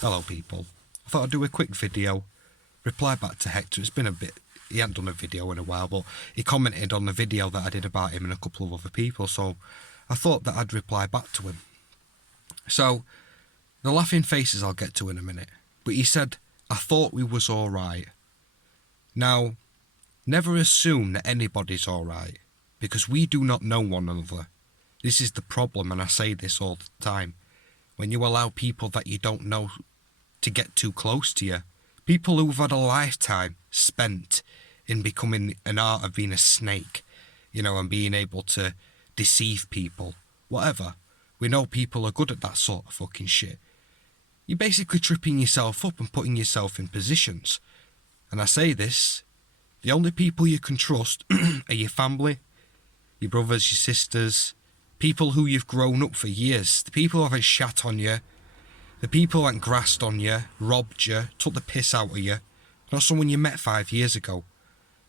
Hello people. I thought I'd do a quick video, reply back to Hector. It's been a bit, he hadn't done a video in a while, but he commented on the video that I did about him and a couple of other people, so I thought that I'd reply back to him. So, the laughing faces I'll get to in a minute, but he said, I thought we was alright. Now, never assume that anybody's alright, because we do not know one another. This is the problem, and I say this all the time. When you allow people that you don't know to get too close to you, people who've had a lifetime spent in becoming an art of being a snake, and being able to deceive people, whatever. We know people are good at that sort of fucking shit. You're basically tripping yourself up and putting yourself in positions. And I say this, the only people you can trust are your family, your brothers, your sisters, people who you've grown up for years, the people who haven't shat on you, the people who haven't grassed on you, robbed you, took the piss out of you, not someone you met 5 years ago.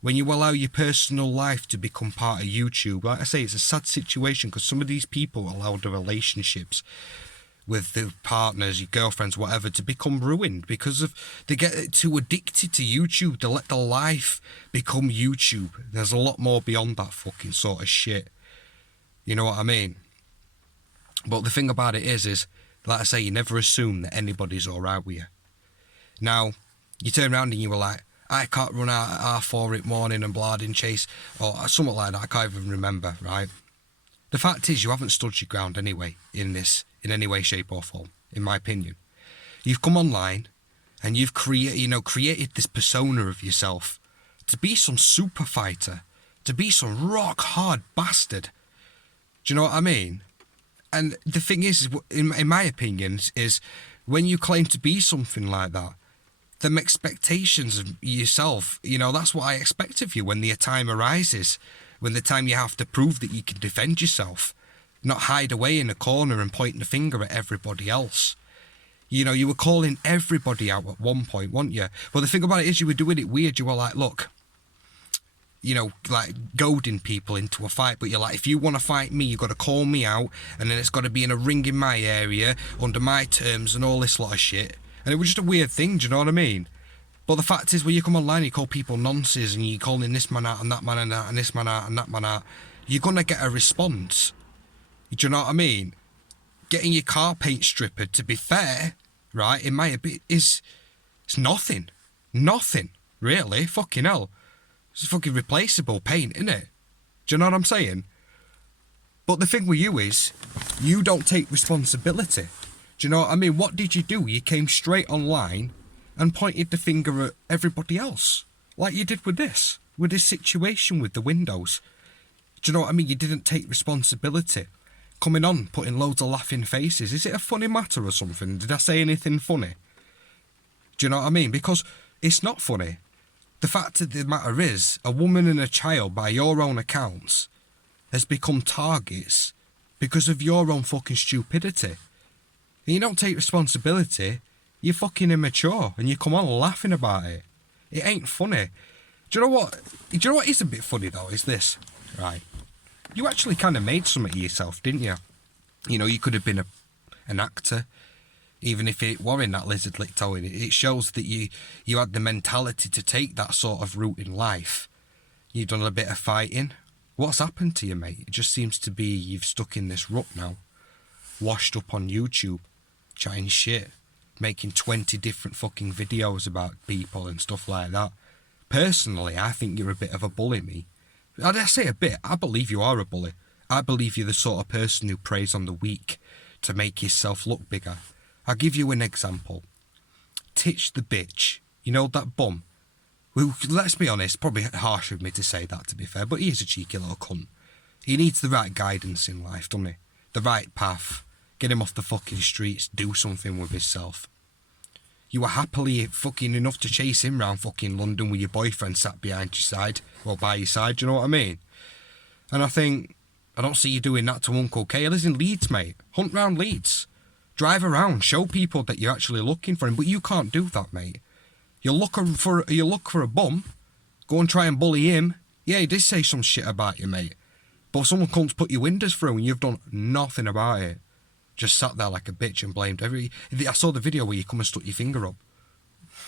When you allow your personal life to become part of YouTube, like I say, it's a sad situation because some of these people allow the relationships with their partners, your girlfriends, whatever, to become ruined because of they get too addicted to YouTube. They let their life become YouTube. There's a lot more beyond that fucking sort of shit. You know what I mean? But the thing about it is, like I say, you never assume that anybody's alright with you. Now, you turn around and you were like, I can't run out at R4 in the morning and Blardin Chase, or something like that, I can't even remember, right? The fact is, you haven't stood your ground anyway in this, in any way, shape or form, in my opinion. You've come online, and you've created this persona of yourself to be some super fighter, to be some rock hard bastard. Do you know what I mean? And the thing is, in my opinion, is when you claim to be something like that, them expectations of yourself, that's what I expect of you when the time arises, when the time you have to prove that you can defend yourself, not hide away in a corner and point the finger at everybody else. You were calling everybody out at one point, weren't you? Well, the thing about it is you were doing it weird. You were like, look, like goading people into a fight, but you're like, if you want to fight me, you've got to call me out, and then it's got to be in a ring in my area, under my terms, and all this lot of shit. And it was just a weird thing, do you know what I mean? But the fact is, when you come online, you call people nonsense, and you're calling this man out, and that man out, and this man out, and that man out, you're going to get a response. Do you know what I mean? Getting your car paint strippered, to be fair, right, in my opinion, it's nothing. Nothing, really, fucking hell. It's fucking replaceable paint, innit? Do you know what I'm saying? But the thing with you is, you don't take responsibility. Do you know what I mean? What did you do? You came straight online and pointed the finger at everybody else. Like you did with this situation with the windows. Do you know what I mean? You didn't take responsibility. Coming on, putting loads of laughing faces. Is it a funny matter or something? Did I say anything funny? Do you know what I mean? Because it's not funny. The fact of the matter is, a woman and a child, by your own accounts, has become targets because of your own fucking stupidity. And you don't take responsibility, you're fucking immature, and you come on laughing about it. It ain't funny. Do you know what is a bit funny though, is this, right? You actually kind of made something of yourself, didn't you? You could have been an actor. Even if it were in that lizard lick toe, it shows that you had the mentality to take that sort of route in life. You've done a bit of fighting. What's happened to you, mate? It just seems to be you've stuck in this rut now. Washed up on YouTube, chatting shit, making 20 different fucking videos about people and stuff like that. Personally, I think you're a bit of a bully, me. I say a bit, I believe you are a bully. I believe you're the sort of person who preys on the weak to make yourself look bigger. I'll give you an example. Titch the bitch, that bum, who, let's be honest, probably harsh of me to say that, to be fair, but he is a cheeky little cunt. He needs the right guidance in life, doesn't he? The right path. Get him off the fucking streets, do something with himself. You were happily fucking enough to chase him round fucking London with your boyfriend sat behind your side, well, by your side, do you know what I mean? And I don't see you doing that to Uncle K. He lives in Leeds, mate. Hunt round Leeds. Drive around, show people that you're actually looking for him, but you can't do that, mate. You look for a bum, go and try and bully him. Yeah, he did say some shit about you, mate. But someone can't put your windows through and you've done nothing about it. just sat there like a bitch and blamed every... I saw the video where you come and stuck your finger up.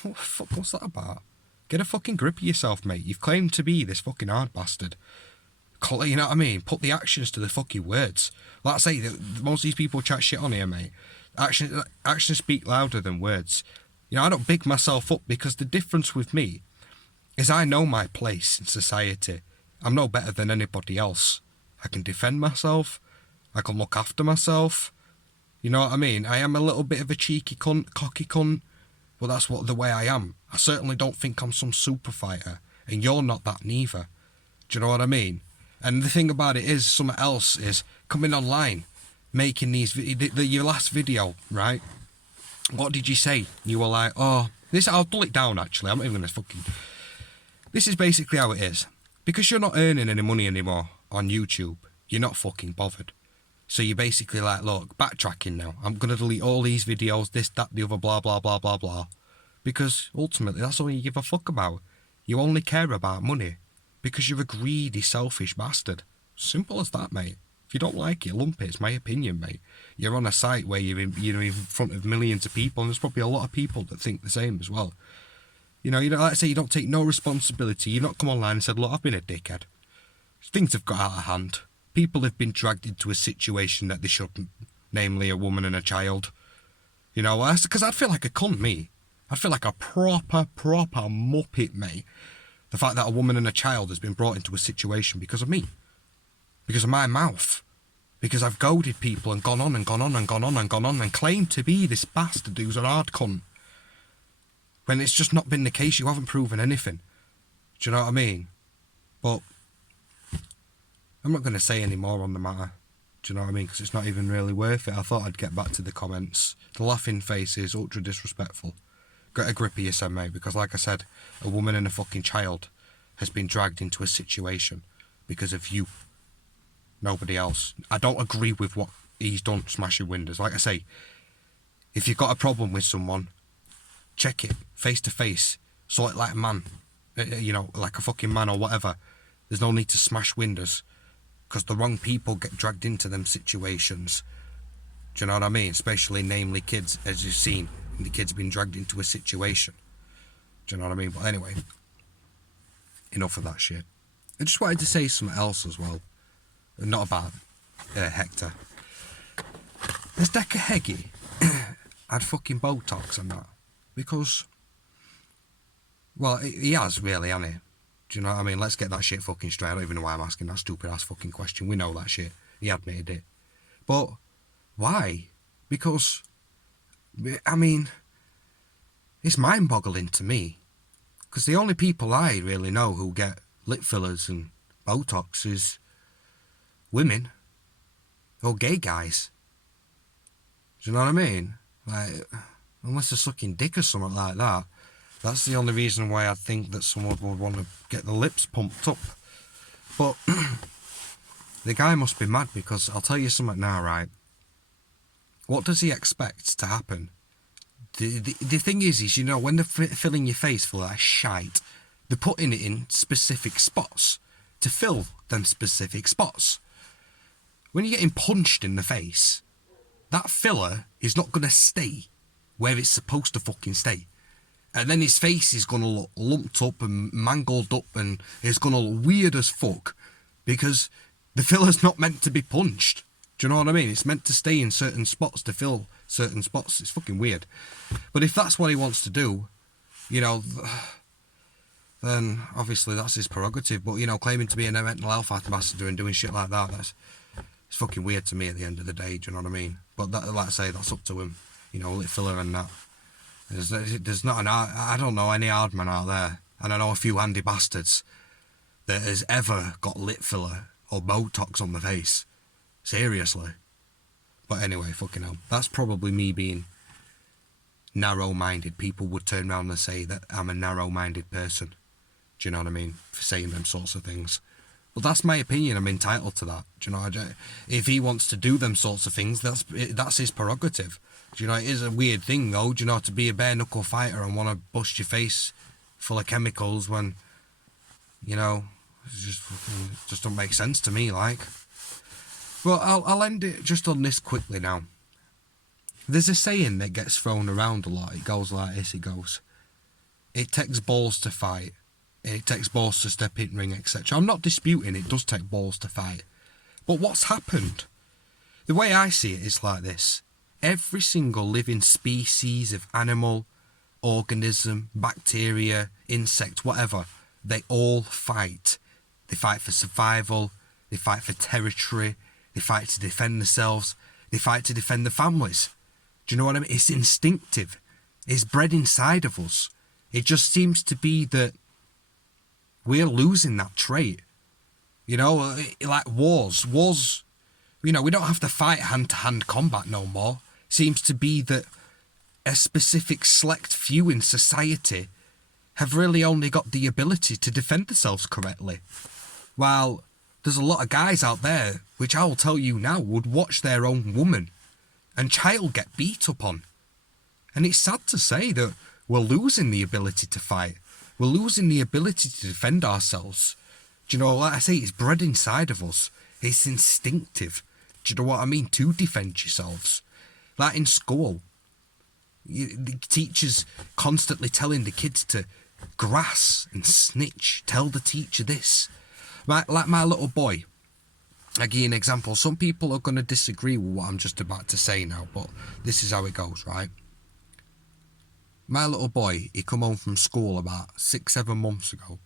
What the fuck, what's that about? Get a fucking grip of yourself, mate. You've claimed to be this fucking hard bastard. You know what I mean? Put the actions to the fucking words. Like I say, most of these people chat shit on here, mate. Actions speak louder than words. You know, I don't big myself up because the difference with me is I know my place in society. I'm no better than anybody else. I can defend myself. I can look after myself. You know what I mean? I am a little bit of a cheeky cunt, cocky cunt, but that's the way I am. I certainly don't think I'm some super fighter, and you're not that neither. Do you know what I mean? And the thing about it is, something else is coming online, making these... your last video, right? What did you say? You were like, oh... I'll pull it down, actually. I'm not even going to fucking... This is basically how it is. Because you're not earning any money anymore on YouTube, you're not fucking bothered. So you're basically like, look, backtracking now. I'm going to delete all these videos, this, that, the other, blah, blah, blah, blah, blah. Because ultimately, that's all you give a fuck about. You only care about money. Because you're a greedy, selfish bastard. Simple as that, mate. If you don't like it, lump it. It's my opinion, mate. You're on a site where you're in front of millions of people, and there's probably a lot of people that think the same as well. You know, like I say, you don't take no responsibility. You've not come online and said, look, I've been a dickhead. Things have got out of hand. People have been dragged into a situation that they shouldn't. Namely, a woman and a child. You know, because I'd feel like a cunt, me. I'd feel like a proper muppet, mate. The fact that a woman and a child has been brought into a situation because of me. Because of my mouth. Because I've goaded people and gone on and gone on and gone on and gone on and claimed to be this bastard who's an hard cunt. When it's just not been the case, you haven't proven anything. Do you know what I mean? But I'm not going to say any more on the matter. Do you know what I mean? Because it's not even really worth it. I thought I'd get back to the comments. The laughing face is ultra disrespectful. Get a grip of yourself, mate, because like I said, a woman and a fucking child has been dragged into a situation because of you. Nobody else. I don't agree with what he's done, smashing windows. Like I say, if you've got a problem with someone, check it face to face. Sort it like a man. You know, like a fucking man or whatever. There's no need to smash windows because the wrong people get dragged into them situations. Do you know what I mean? Especially, namely, kids, as you've seen. The kids have been dragged into a situation. Do you know what I mean? But anyway, enough of that shit. I just wanted to say something else as well. Not about Hector. Has Decker Heggie had fucking Botox and that? Because, well, he has really, hasn't he? Do you know what I mean? Let's get that shit fucking straight. I don't even know why I'm asking that stupid ass fucking question. We know that shit. He admitted it. But why? Because, I mean, it's mind-boggling to me. Because the only people I really know who get lip fillers and Botox is women or gay guys. Do you know what I mean? Like, unless they're sucking dick or something like that. That's the only reason why I think that someone would want to get the lips pumped up. But the guy must be mad, because I'll tell you something now, right? What does he expect to happen? The thing is, you know, when they're filling your face full of that shite, they're putting it in specific spots to fill them specific spots. When you're getting punched in the face, that filler is not going to stay where it's supposed to fucking stay. And then his face is going to look lumped up and mangled up, and it's going to look weird as fuck because the filler's not meant to be punched. Do you know what I mean? It's meant to stay in certain spots to fill certain spots. It's fucking weird. But if that's what he wants to do, you know, then obviously that's his prerogative. But, you know, claiming to be a mental health ambassador and doing shit like that, it's fucking weird to me at the end of the day. Do you know what I mean? But that, like I say, that's up to him. You know, lip filler and that. There's not I don't know any hard man out there, and I know a few handy bastards that has ever got lip filler or Botox on the face. Seriously. But anyway, fucking hell. That's probably me being narrow-minded. People would turn around and say that I'm a narrow-minded person. Do you know what I mean? For saying them sorts of things. But that's my opinion. I'm entitled to that. Do you know? If he wants to do them sorts of things, that's his prerogative. Do you know? It is a weird thing, though. Do you know? To be a bare-knuckle fighter and want to bust your face full of chemicals when, you know, it just don't make sense to me, like. Well, I'll end it just on this quickly now. There's a saying that gets thrown around a lot. It goes like this, it goes, it takes balls to fight. It takes balls to step in ring, etc. I'm not disputing it does take balls to fight. But what's happened? The way I see it is like this. Every single living species of animal, organism, bacteria, insect, whatever, they all fight. They fight for survival, they fight for territory, they fight to defend themselves, they fight to defend their families. Do you know what I mean? It's instinctive. It's bred inside of us. It just seems to be that we're losing that trait. You know, like wars, you know, we don't have to fight hand-to-hand combat no more. Seems to be that a specific select few in society have really only got the ability to defend themselves correctly. While there's a lot of guys out there, which I will tell you now, would watch their own woman and child get beat up on. And it's sad to say that we're losing the ability to fight. We're losing the ability to defend ourselves. Do you know, like I say, it's bred inside of us. It's instinctive. Do you know what I mean? To defend yourselves. Like in school, the teachers constantly telling the kids to grass and snitch. Tell the teacher this. Like my little boy. I give you an example. Some people are going to disagree with what I'm just about to say now, but this is how it goes, right? My little boy, he come home from school about 6-7 months ago.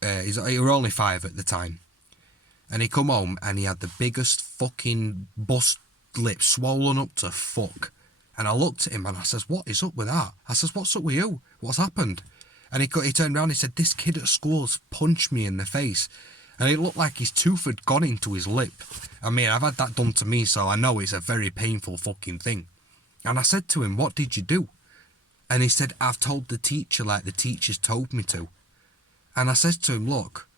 He were only 5 at the time. And he come home and he had the biggest fucking bust lip swollen up to fuck. And I looked at him and I says, what is up with that? I says, what's up with you? What's happened? And he turned around and he said, this kid at school's punched me in the face. And it looked like his tooth had gone into his lip. I mean, I've had that done to me, so I know it's a very painful fucking thing. And I said to him, what did you do? And he said, I've told the teacher like the teacher's told me to. And I said to him, look,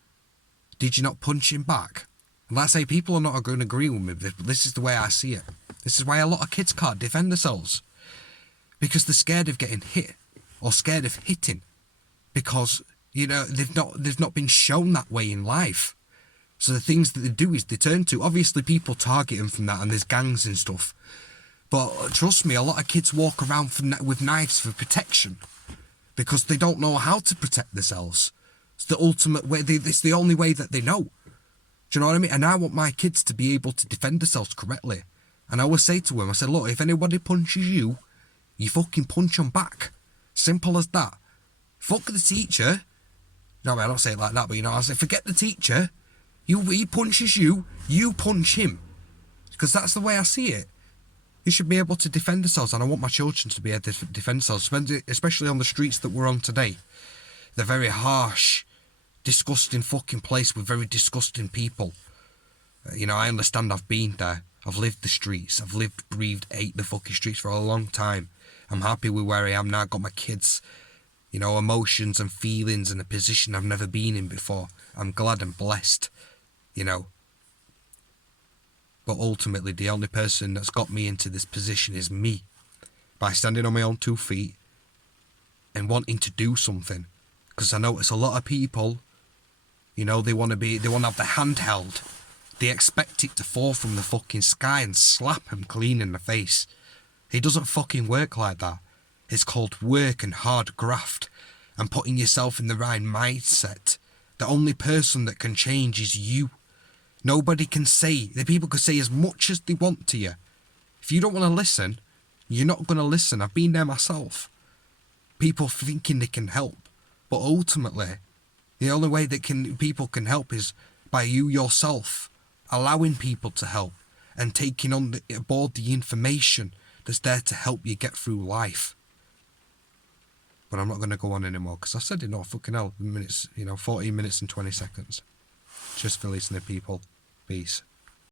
did you not punch him back? And like I say, people are not going to agree with me, but this is the way I see it. This is why a lot of kids can't defend themselves. Because they're scared of getting hit, or scared of hitting. Because, you know, they've not been shown that way in life. So the things that they do is they turn to. Obviously, people target them from that, and there's gangs and stuff. But trust me, a lot of kids walk around with knives for protection. Because they don't know how to protect themselves. It's the ultimate way. It's the only way that they know. Do you know what I mean? And I want my kids to be able to defend themselves correctly. And I always say to them, I said, look, if anybody punches you, you fucking punch them back. Simple as that. Fuck the teacher. No, I don't say it like that, but you know, I say, forget the teacher. He punches you, you punch him. Because that's the way I see it. You should be able to defend themselves, and I want my children to be able to defend themselves, especially on the streets that we're on today. They're very harsh, disgusting fucking place with very disgusting people. You know, I understand, I've been there. I've lived the streets. I've lived, breathed, ate the fucking streets for a long time. I'm happy with where I am now. I've got my kids, you know, emotions and feelings and a position I've never been in before. I'm glad and blessed, you know. But ultimately, the only person that's got me into this position is me. By standing on my own 2 feet and wanting to do something. Because I notice a lot of people, you know, they want to have the handheld. They expect it to fall from the fucking sky and slap them clean in the face. It doesn't fucking work like that. It's called work and hard graft and putting yourself in the right mindset. The only person that can change is you. Nobody can say, the people can say as much as they want to you. If you don't want to listen, you're not going to listen. I've been there myself. People thinking they can help. But ultimately, the only way that people can help is by you yourself allowing people to help and taking on board the information that's there to help you get through life. But I'm not going to go on anymore because I said enough. Fucking hell, minutes, 14 minutes and 20 seconds. Just for listening, people. Peace.